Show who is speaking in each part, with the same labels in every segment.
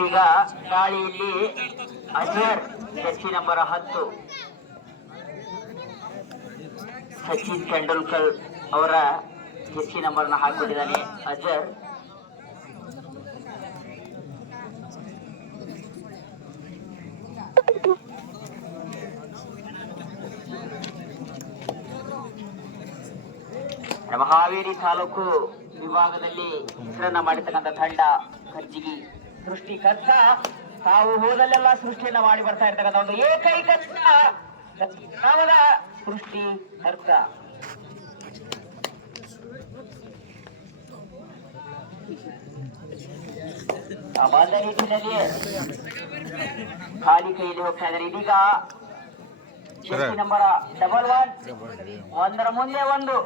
Speaker 1: ಇದೀಗ ಗಾಳಿಯಲ್ಲಿ Azhar Jersey number ಹತ್ತು. ಸಚಿನ್ ತೆಂಡೂಲ್ಕರ್ ಅವರ ಜರ್ಸಿ ನ ಹಾಕೊಂಡಿದ್ದಾನೆ ಅಜರ್. ಹಾವೇರಿ ತಾಲೂಕು ವಿಭಾಗದಲ್ಲಿ ಹೆಸರನ್ನ ಮಾಡಿರ್ತಕ್ಕಂಥ ತಂಡ ಕರ್ಜಿಗಿ. ಸೃಷ್ಟಿಕರ್ತ ತಾವು ಹೋದಲ್ಲೆಲ್ಲ ಸೃಷ್ಟಿಯನ್ನ ಮಾಡಿ ಬರ್ತಾ ಇರ್ತಕ್ಕಂಥ ಒಂದು ಏಕೈಕ ನಾಮದ ಸೃಷ್ಟಿಕರ್ತ. ಆ ಬಂದ ರೀತಿಯಲ್ಲಿ ಖಾಲಿ ಕೈಯಲ್ಲಿ ಹೋಗ್ತಾ ಇದ್ದಾರೆ. ಇದೀಗ ನಂಬರ್ ಡಬಲ್ ಒನ್ ಒಂದರ ಮುಂದೆ ಒಂದು.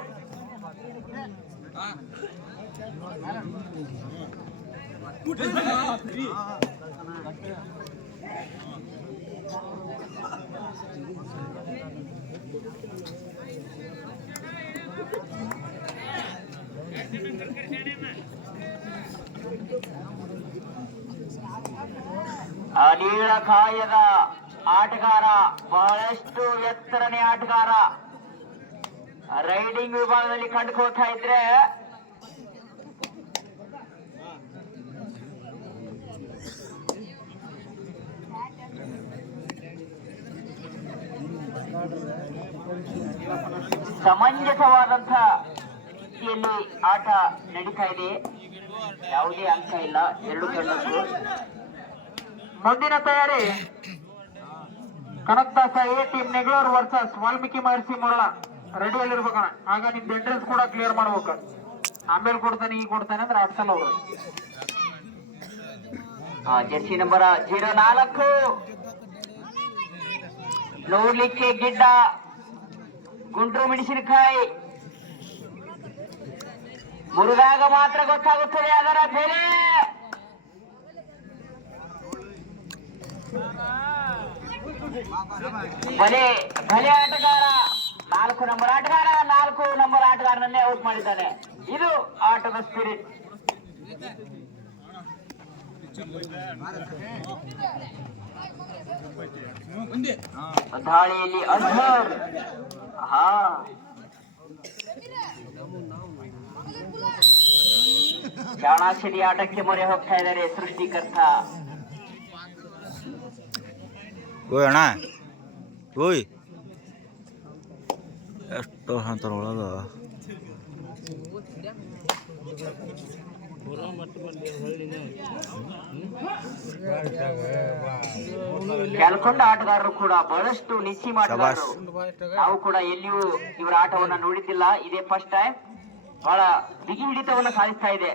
Speaker 1: ನೀಳ ಕಾಯದ ಆಟಗಾರ ಬಹಳಷ್ಟು ಎತ್ತರನೇ ಆಟಗಾರ. ರೈಡಿಂಗ್ ವಿಭಾಗದಲ್ಲಿ ಕಂಡುಕೊಳ್ತಾ ಇದ್ರೆ ಸಮಂಜಸವಾದಂತ ರೀತಿಯಲ್ಲಿ ಆಟ ನಡೀತಾ ಇದೆ. ಯಾವುದೇ ಅಂಕ ಇಲ್ಲ. ಎರಡು ಕಣ್ಣು
Speaker 2: ಮುಂದಿನ ತಯಾರಿ. Kanakadasa A team Negaluru versus Valmiki Maharshi ಮೊರಳ ರೆಡಿಯಲ್ಲಿ ಇರ್ಬೇಕಣ್ಣ ಆಗ ನಿಮ್ದು ಎಂಟ್ರೆನ್ಸ್ ಕೂಡ ಕ್ಲಿಯರ್ ಮಾಡ್ಬೇಕು. ಆಮೇಲೆ ಕೊಡ್ತಾನೆ, ಈಗ ಕೊಡ್ತಾನೆ ಅಂದ್ರೆ ಆಡ್ಸಲ್ಲ ಅವರು.
Speaker 1: ಜರ್ಸಿ ನಂಬರ್ ಜೀರೋ ನಾಲ್ಕು. ನೋಡ್ಲಿಕ್ಕೆ ಗಿಡ್ಡ. ಗುಂಡ್ರು ಮೆಣಸಿನಕಾಯಿ. ಮುರಿದಾಗ ಮಾತ್ರ ಗೊತ್ತಾಗುತ್ತದೆ ಅದರ ಬೆಲೆ. ಬಲೆ ಬಲೆ ಆಟಗಾರ. ನಾಲ್ಕು ನಂಬರ್ ಆಟಗಾರ, ನಾಲ್ಕು ನಂಬರ್ ಆಟಗಾರನನ್ನೇ ಔಟ್ ಮಾಡಿದ್ದಾನೆ. ಇದು ಆಟದ ಸ್ಪಿರಿಟ್ ದಾಳಿಯಲ್ಲಿ ಅನ್ವರ್ ಹಾ ಚಾಣಾಕ್ಷರಿ ಆಟಕ್ಕೆ ಮೊರೆ ಹೋಗ್ತಾ ಇದ್ದಾರೆ ಸೃಷ್ಟಿಕರ್ತ
Speaker 3: ಓಯ್ ಅಣ್ಣ ಓಯ್ ಎಷ್ಟು ಅಂತಾರ ಒಳಗ
Speaker 1: ಕೆಲ್ಕೊಂಡ ಆಟಗಾರರು ಕೂಡ ಬಹಳಷ್ಟು ನಿಚ್ಚಿ ಆಟಗಾರರು ನಾವು ಕೂಡ ಎಲ್ಲಿಯೂ ಇವರ ಆಟವನ್ನ ನೋಡಿದ್ದಿಲ್ಲ. ಇದೇ ಫಸ್ಟ್ ಟೈಮ್ ಬಹಳ ಬಿಗಿ ಹಿಡಿತವನ್ನ ಸಾಧಿಸ್ತಾ ಇದೆ.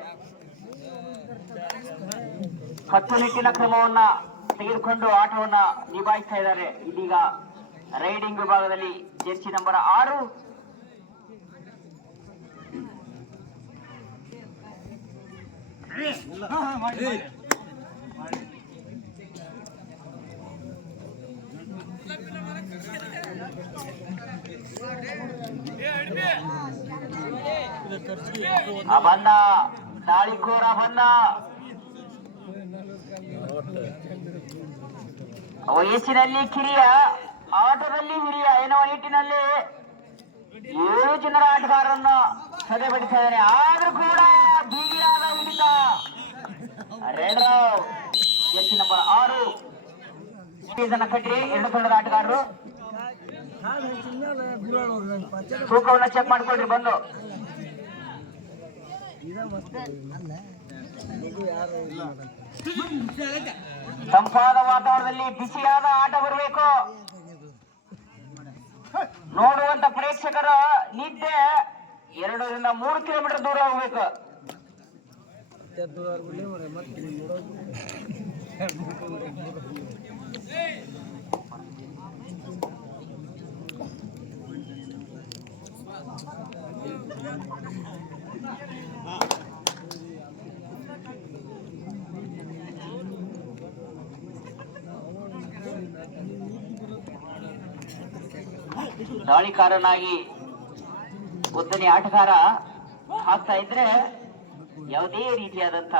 Speaker 1: ಕಟ್ಟುನಿಟ್ಟಿನ ಕ್ರಮವನ್ನ ತೆಗೆದುಕೊಂಡು ಆಟವನ್ನ ನಿಭಾಯಿಸ್ತಾ ಇದ್ದಾರೆ. ಇದೀಗ ರೈಡಿಂಗ್ ವಿಭಾಗದಲ್ಲಿ ಜೆರ್ಸಿ ನಂಬರ್ ಆರು. ಬಂದ ದಾಳಿಕೋರ ಬಂದ ವಯಸ್ಸಿನಲ್ಲಿ ಕಿರಿಯ, ಆಟದಲ್ಲಿ ಹಿರಿಯ, ಎನ್ನುವ ನಿಟ್ಟಿನಲ್ಲಿ ಏಳು ಜನರ ಆಟಗಾರರನ್ನು ಸದೆ ಬಡಿಸ್ತಾ ಇದ್ದಾನೆ ಆದ್ರೂ ಕೂಡ ಆರು. ಇದನ್ನ ಕಟ್ಟಿ, ಎರಡು ತಂಡದ ಆಟಗಾರರು. ತೂಕವನ್ನ ಚೆಕ್ ಮಾಡ್ಕೊಳ್ರಿ, ಬಂದು. ತಂಪಾದ ವಾತಾವರಣದಲ್ಲಿ ಬಿಸಿಯಾದ ಆಟ ಬರಬೇಕು. ನೋಡುವಂತ ಪ್ರೇಕ್ಷಕರ ನಿದ್ದೆ ಎರಡರಿಂದ ಮೂರು ಕಿಲೋಮೀಟರ್ ದೂರ ಹೋಗ್ಬೇಕು. ದಾಳಿಕಾರನಾಗಿ ಉದ್ದನೆ ಆಟಗಾರ ಹಾಕ್ತಾ ಇದ್ರೆ ಯಾವುದೇ ರೀತಿಯಾದಂತ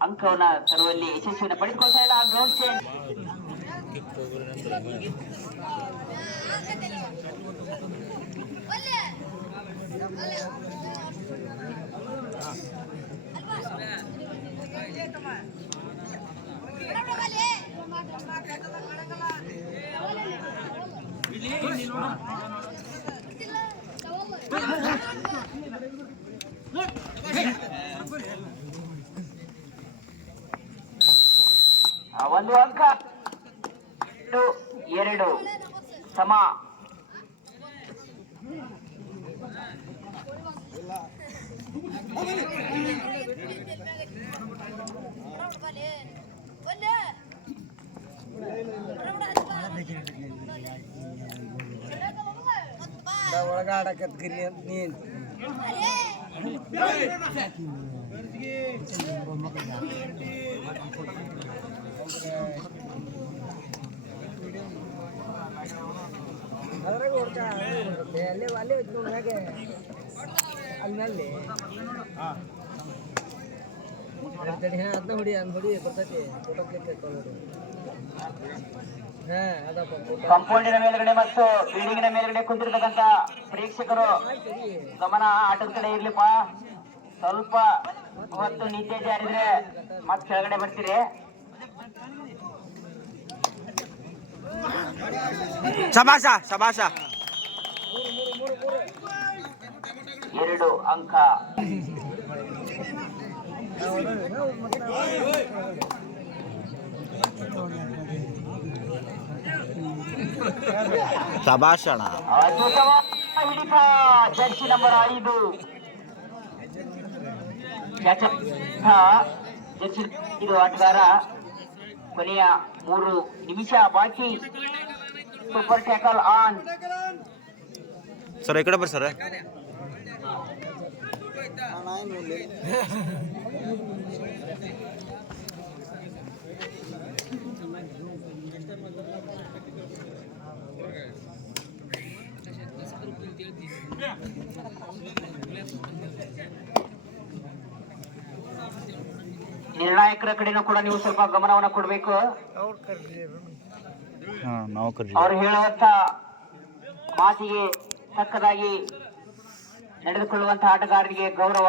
Speaker 1: ಅಂಕವನ್ನ ತರುವಲ್ಲಿ ಯಶಸ್ವಿನ ಪಡೆದುಕೊಳ್ತಾ ಇಲ್ಲ. ಗ್ರೌಂಡ್ ಚೇಂಜ್ ಒಂದು ಅಂಕ ಎರಡು. ಎರಡು ಸಮ.
Speaker 4: ಒಳಗಾಡಕತ್ ಗಿರಿ ಅಂತ ನೀನ್ ಅದ್ರಾಗ ಹುಡ್ಕ ಅಲ್ಲೇ ಅಲ್ಲೇ ಇತ್ತು ಹಾಗೆ ಅಲ್ಲಿ ಅದನ್ನ ಹೊಡಿ ಅದನ್ನ ಹೊಡಿ ಬರ್ತೈತಿ ಫೋಟೋ ಕ್ಲಿಕ್ ಫೋಟೋ
Speaker 1: ಕಾಂಪೌಂಡಿನ ಮೇಲ್ಗಡೆ ಮತ್ತು ಬಿಲ್ಡಿಂಗಿನ ಮೇಲ್ಗಡೆ ಕುಂತಿರ್ತಕ್ಕಂತ ಪ್ರೇಕ್ಷಕರು, ಗಮನ ಆಟದ ಕಡೆ ಇರ್ಲಿಪ್ಪ. ಸ್ವಲ್ಪ ಹೊತ್ತು ನಿದ್ದೆ ಜಾರಿದ್ರೆ ಮತ್ ಕೆಳಗಡೆ ಬರ್ತೀರಿ.
Speaker 3: ಶಬಾಷ ಶಬಾಷ
Speaker 1: ಎರಡು ಅಂಕ
Speaker 3: ಶಬಾಷ್ ಅಣ್ಣ
Speaker 1: ಅದ್ಭುತವಾದ ಹಿಡಿತ ಜರ್ಸಿ ನಂಬರ್ ಐದು ಕ್ಯಾಚ್ ಜರ್ಸಿ ಇದು ಆಟಗಾರ ಕೊನೆಯ ಮೂರು ನಿಮಿಷ ಬಾಕಿ. ಸೂಪರ್ ಟ್ಯಾಕಲ್ ಆನ್
Speaker 3: ಸರ್ ಈ ಕಡೆ ಬರ್ರಿ ಸರ್.
Speaker 1: ನಿರ್ಣಾಯಕರ ಕಡೆನೂ ಕೂಡ ನೀವು ಸ್ವಲ್ಪ ಗಮನವನ್ನ ಕೊಡಬೇಕು. ಅವ್ರು ಹೇಳುವಂತ ಮಾತಿಗೆ ತಕ್ಕದಾಗಿ ನಡೆದುಕೊಳ್ಳುವಂತ ಆಟಗಾರರಿಗೆ ಗೌರವ.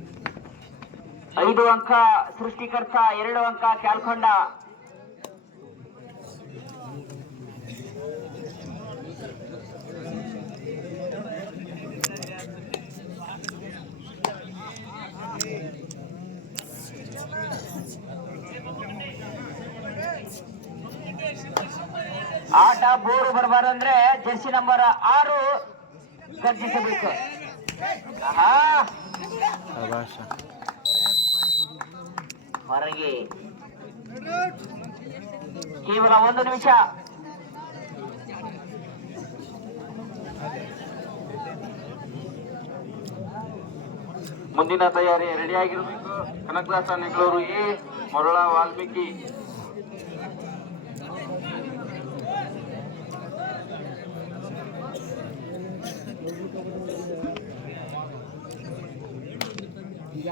Speaker 1: ಐದು. ಅಂಕ ಸೃಷ್ಟಿಕರ್ತ ಎರಡು ಅಂಕ ಕ್ಯಾಲ್ಕೊಂಡ. ಆಟ ಬೋರು ಬರಬಾರಂದ್ರೆ ಜರ್ಸಿ ನಂಬರ್ ಆರು ಗರ್ಜಿಸಬೇಕು. ಹೊರಗೆ. ಕೇವಲ ಒಂದು ನಿಮಿಷ.
Speaker 2: ಮುಂದಿನ ತಯಾರಿ ರೆಡಿ ಆಗಿರಬೇಕು. ಕನಕದಾಸ ನೆಗಳೂರು ಎ. ಮರಳ ವಾಲ್ಮೀಕಿ.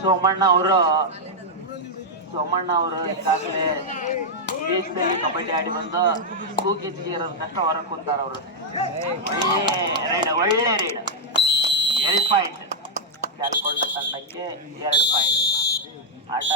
Speaker 1: ಸೋಮಣ್ಣ ಅವರು ಸೋಮಣ್ಣ ಅವರು ಈಗಾಗಲೇ ದೇಶದಲ್ಲಿ ಕಬಡ್ಡಿ ಆಡಿ ಬಂದು ಕೂಗಿದ್ಗೆ ಇರೋದು ಕಷ್ಟ, ಹೊರಗೆ ಕುಂತಾರ ಅವರು. ಒಳ್ಳೆ ರೈಡ್ ಒಳ್ಳೆ ರೈಡ್. ಎರಡು ಪಾಯಿಂಟ್. ಕ್ಯಾಲ್ಕೊಂಡ ತಂಡಕ್ಕೆ ಎರಡು ಪಾಯಿಂಟ್. ಆಟ